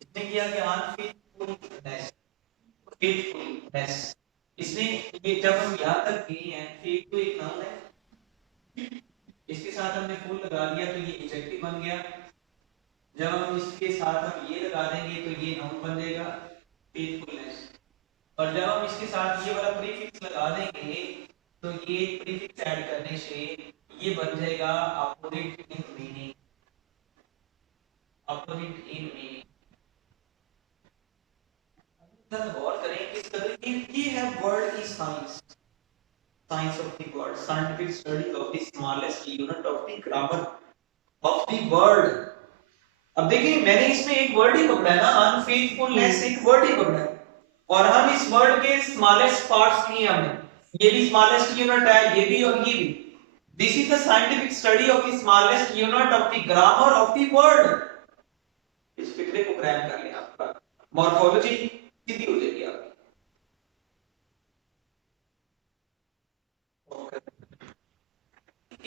इसने किया कि अनफेथफुलनेस, फेथफुलनेस। इसने ये जब हम यहाँ तक गए हैं, फेथ तो एक नाउन है, इसके साथ हमने फुल लगा दिया तो ये एडजेक्टिव बन गया। जब हम इसके साथ हम ये लगा देंगे तो ये नाउन बन जाएगा फेथफुलनेस। और जब हम इसके साथ ये वाला प्रीफिक्स लगा देंगे तो ये प्रीफिक्स ऐड करने से ये बन जाएगा opposite in meaning, opposite in meaning. गौर करें किस कदर की है वर्ड की science, science of the word, scientific study of the smallest unit of the grammar of the word. अब देखिए मैंने इसमें एक वर्ड ही पकड़ा है ना, अनफेथफुलनेस एक वर्ड ही पकड़ा है, और हम इस वर्ड के स्मॉलेस्ट पार्ट्स लिए हमने, ये भी स्मॉलेस्ट यूनिट है, ये भी और ये भी। This is the scientific study of the smallest unit of the grammar of the word. इस फिक्रे को ग्रैब कर लें, आपका मॉर्फोलॉजी सीधी हो जाएगी आपकी।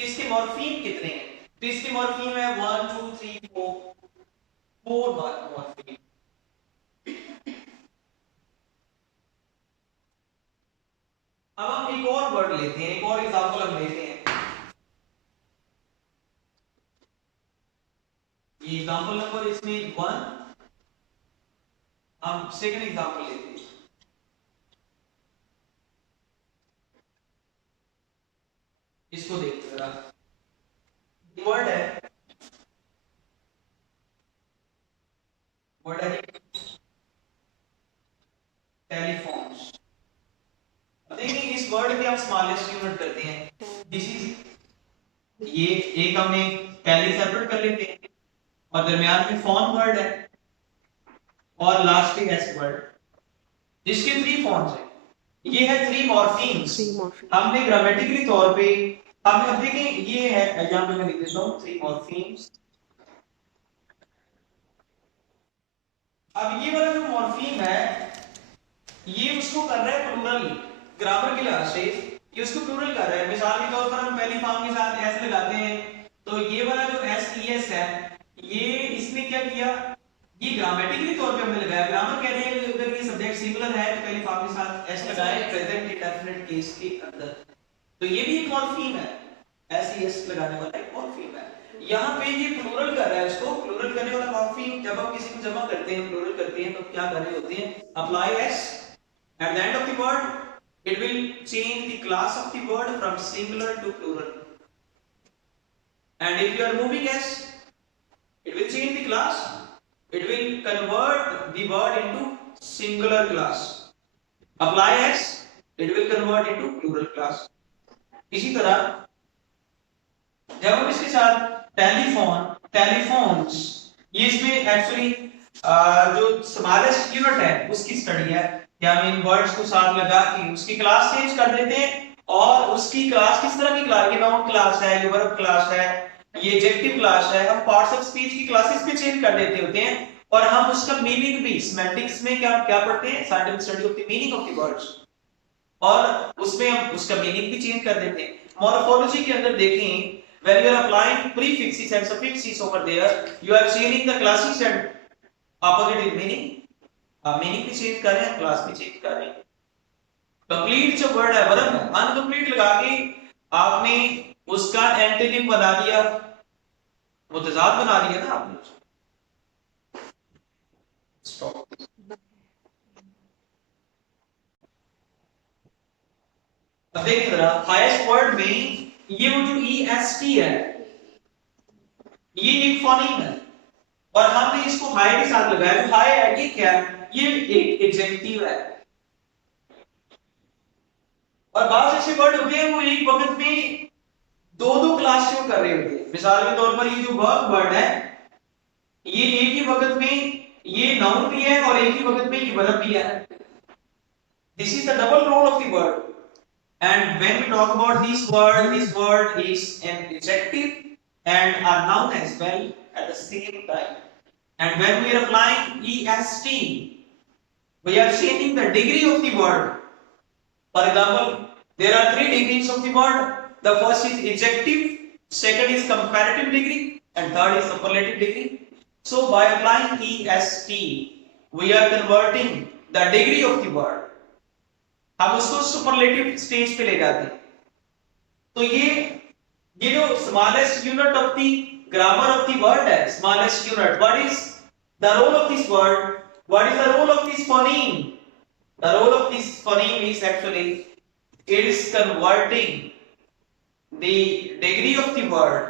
इसके मॉर्फीम कितने हैं? तो इसके मॉर्फीम है 1 2 3 4 मॉर्फीम। अब हम एक और वर्ड लेते हैं, एक और एग्जांपल हम लेते हैं। ये एग्जांपल नंबर इसमें 1, हम सेकंड एग्जांपल लेते हैं। इसको देखिए जरा, वर्ड है, वर्ड है टेलीफोन्स। देखिए इस वर्ड के हम स्मॉलेस्ट यूनिट करते हैं, दिस इज, ये एक हमने टेली सेपरेट कर लेते हैं और दरमियान में फोन वर्ड है और लास्ट में एस वर्ड, जिसके 3 फॉर्म्स हैं। ये है 3 मॉर्फीम्स। हमने ग्रामेटिकली तौर पे हमने, अब देखें ये है, यहां पे मैं लिख देता हूं 3 मॉर्फीम्स। अब ये वाला जो मॉर्फीम है ये उसको कर रहा है प्लूरल, ग्रामर के लिहाज से ये उसको प्लूरल कर रहा है। मिसाल के तौर पर हम पहली फॉर्म के साथ एस लगाते हैं तो ये वाला जो एस ई एस है, ये इसने क्या किया, ये ग्रामेटिकली तौर पे हमने लगाया। ग्रामर कह रहे हैं कि अगर ये सब्जेक्ट सिंगुलर है तो पहली फॉर्म के साथ एस लगाए प्रेजेंट इंडेफिनिट केस के अंदर, तो ये भी एक मॉर्फीम है, एस ई एस लगाने वाला एक मॉर्फीम है। यहाँ पे ये प्लूरल कर रहा है, इसको प्लूरल करने वाला मॉर्फीम जब हम किसी को जमा करते हैं, प्लूरल करते हैं, तो क्या कर रहे होते हैं, apply S at the end of the word, it will change the class of the word from singular to plural, and if you are moving s, it will change the class, it will convert the word into singular class, apply s, it will convert into plural class। इसी तरह जब हम इसके साथ telephone, telephones, ये इसमें actually जो smallest unit है उसकी स्टडी है, क्या हम इन वर्ड्स को साथ लगा के उसकी क्लास चेंज कर देते हैं, और उसकी क्लास किस तरह की क्लास, ये नाउन क्लास है, ये वर्ब क्लास है, ये एडजेक्टिव क्लास है, हम पार्ट्स ऑफ स्पीच की क्लासेस पे चेंज कर देते होते हैं, और हम उसका मीनिंग भी सेमेंटिक्स में क्या क्या पढ़ते हैं, scientific study of the meaning of the words, और उसमें हम उसका मीनिंग भी चेंज कर देते हैं। मॉर्फोलॉजी के अंदर देखें, when you are applying prefixes and suffixes over there, you are changing the classes and opposite in meaning, meaning भी चेंज कर रहे हैं, क्लास भी चेंज कर रहे हैं। कंप्लीट जो वर्ड है वर्ब है, अनकंप्लीट लगा के आपने उसका एंटोनिम बना दिया, मुतजाद बना दिया ना आपने। स्टॉप। अब देखिए जरा, हाईएस्ट वर्ड में ये वो जो ई एस टी है ये एक फोनीम है, और हमने इसको हाई के साथ लगाया, तो हाई है ये क्या है, ये एक एडजेक्टिव है। और बहुत ऐसे वर्ड होते हैं वो एक वक्त में दो दो क्लास शो कर रहे होते हैं। मिसाल के तौर पर ये जो वर्ब है ये एक ही वक्त में ये नाउन भी है और एक ही वक्त में ये वर्ब भी है। This is the double role of the word, and when we talk about this word is an adjective and a noun as well at the same time, and when we are applying est, we are changing the degree of the word. For example, there are 3 degrees of the word. The first is adjective, second is comparative degree, and third is superlative degree. So by applying EST, we are converting the degree of the word. हम उसको superlative stage पे ले जाते हैं. तो ये जो smallest unit of the grammar of the word है, smallest unit, what is the role of this word, what is the role of this phoneme? The role of this phoneme is actually it is converting the degree of the word,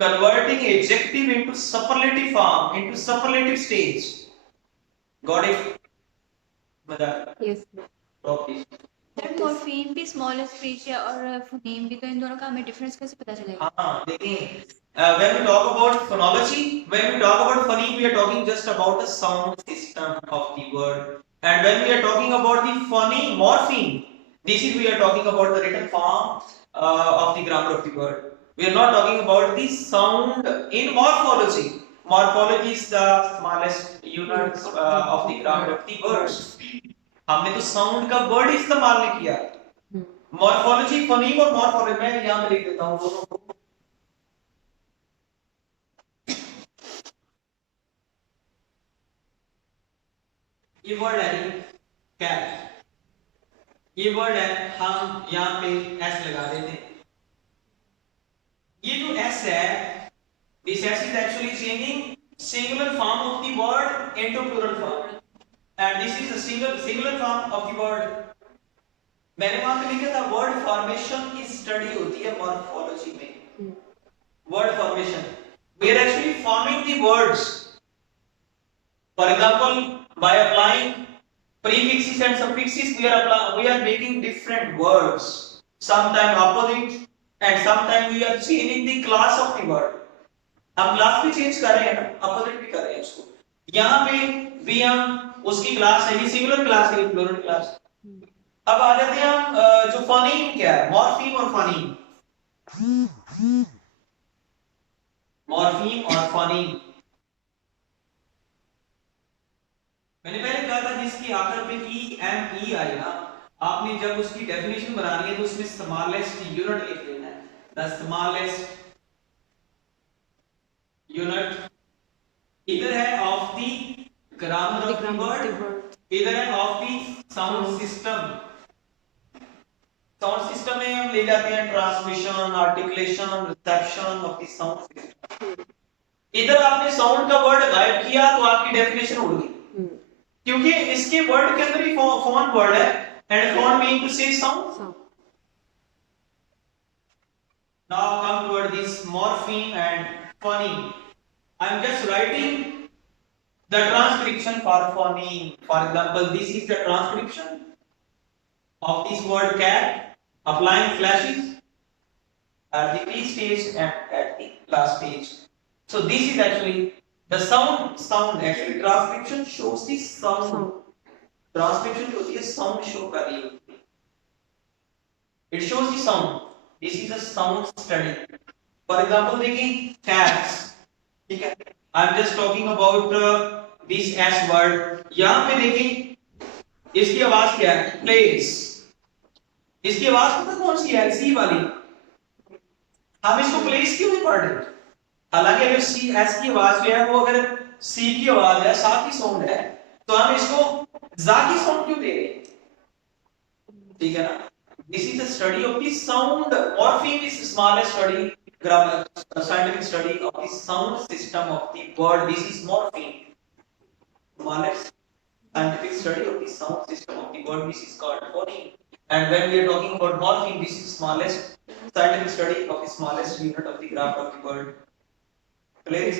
converting adjective into superlative form, into superlative stage. Got it? Yes. Okay. Sir morpheme भी smallest speech है और phoneme भी, तो इन दोनों का हमें difference कैसे पता चलेगा? हाँ देखिए, when we talk about phonology, when we talk about phoneme, we are talking just about the sound system of the word, and when we are talking about the phoneme, morpheme, this is we are talking about the written form of the grammar of the word. We are not talking about the sound in morphology. Morphology is the smallest unit of the grammar of the words. हमने तो sound का word इस्तेमाल नहीं किया. Morphology, phoneme और morphology, मैं यहां पे लिख देता हूं दोनों को. ये वर्ड है कैट, ये वर्ड है, हम यहां पे एस लगा देते हैं. ये जो एस है, this s is actually changing singular form of the word into plural form, and this is a singular form of the word. मैंने वहां पे लिखा था वर्ड फॉर्मेशन की स्टडी होती है मॉर्फोलॉजी में. Word formation, we are actually forming the words. For example, by applying prefixes and suffixes, we are making different words, sometime opposite and sometime we are changing the class of the word. हम class भी change कर रहे हैं ना, opposite भी कर रहे हैं उसको. यहाँ पे भी हम उसकी क्लास है, ये सिंगुलर क्लास है, प्लूरल क्लास. अब आ जाते हैं हम जो फोनीम क्या है, मॉर्फीम और फोनीम. मॉर्फीम और फोनीम, मैंने पहले कहा था जिसकी आखिर पे ई एम ई आई ना, आपने जब उसकी डेफिनेशन बनानी है तो उसमें स्मॉलेस्ट यूनिट लिख देना है. द स्मॉलेस्ट यूनिट इधर है of the grammar of the word, इधर है of the sound system. Sound system में हम ले जाते हैं transmission, articulation, reception of the sound system. इधर आपने साउंड का वर्ड गायब किया तो आपकी डेफिनेशन उड़ गई, क्योंकि इसके वर्ड के अंदर ही फोन वर्ड है, एंड फोन मीन टू से sound. Now come toward this morpheme and phoneme. I am just writing the transcription for phoneme. For example, this is the transcription of this word cat, applying flashes at the pre stage and at the last stage. So this is actually the sound actually transcription shows the sound. Transcription जो होती है sound show कर रही होती है. It shows the sound. This is a sound study. For example, देखिए cats, ठीक है. I'm just talking about this S word. यहाँ पे देखिए इसकी आवाज क्या है, place. इसकी आवाज पता कौन सी है, सी वाली. हम इसको place क्यों नहीं पढ़ रहे? हालांकि अगर सी एस की आवाज जो है वो अगर सी की आवाज है, सा की साउंड है, तो हम इसको जा की साउंड क्यों दे रहे हैं? ठीक है ना. This is the study of the sound. Morpheme is smallest study, grammar scientific study of the sound system of the word. This is morpheme. Smallest scientific study of the sound system of the word, this is called phoneme. And when we are talking about morpheme, this is smallest scientific study of the smallest unit of the grammar of the word. Clear?